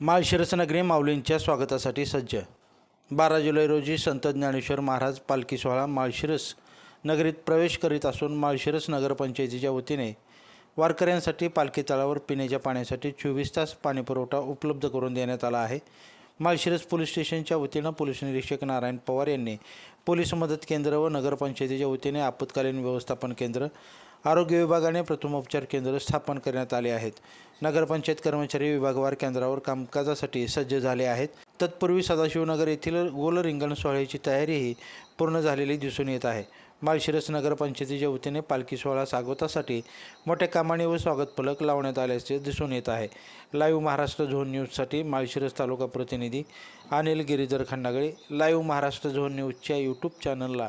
माळशिरसनगरी माऊलींच्या स्वागतासाठी सज्ज. बारा जुलै रोजी संत ज्ञानेश्वर महाराज पालखी सोहळा माळशिरस नगरीत प्रवेश करीत असून माळशिरस नगरपंचायतीच्या वतीने वारकऱ्यांसाठी पालखी तळावर पिण्याच्या पाण्यासाठी चोवीस तास पाणीपुरवठा उपलब्ध करून देण्यात आला आहे. माळशिरस पोलीस स्टेशनच्या वतीनं पोलीस निरीक्षक नारायण पवार यांनी पोलीस मदत केंद्र व नगरपंचायतीच्या वतीने आपत्कालीन व्यवस्थापन केंद्र आरोग्य विभागाने प्रथमोपचार केंद्र स्थापन करण्यात आले आहेत. नगरपंचायत कर्मचारी विभागवार केंद्रावर कामकाजासाठी सज्ज झाले आहेत. तत्पूर्वी सदाशिवनगर येथील गोलरिंगण सोहळ्याची तयारीही पूर्ण झालेली दिसून येत आहे. माळशिरस नगरपंचायतीच्या वतीने पालखी सोहळा स्वागतासाठी मोठ्या कामाने व स्वागत फलक लावण्यात आल्याचे दिसून येत आहे. लाईव्ह महाराष्ट्र झोन न्यूजसाठी माळशिरस तालुका प्रतिनिधी अनिल गिरीधर खंडागळे लाईव्ह महाराष्ट्र झोन न्यूजच्या यूट्यूब चॅनलला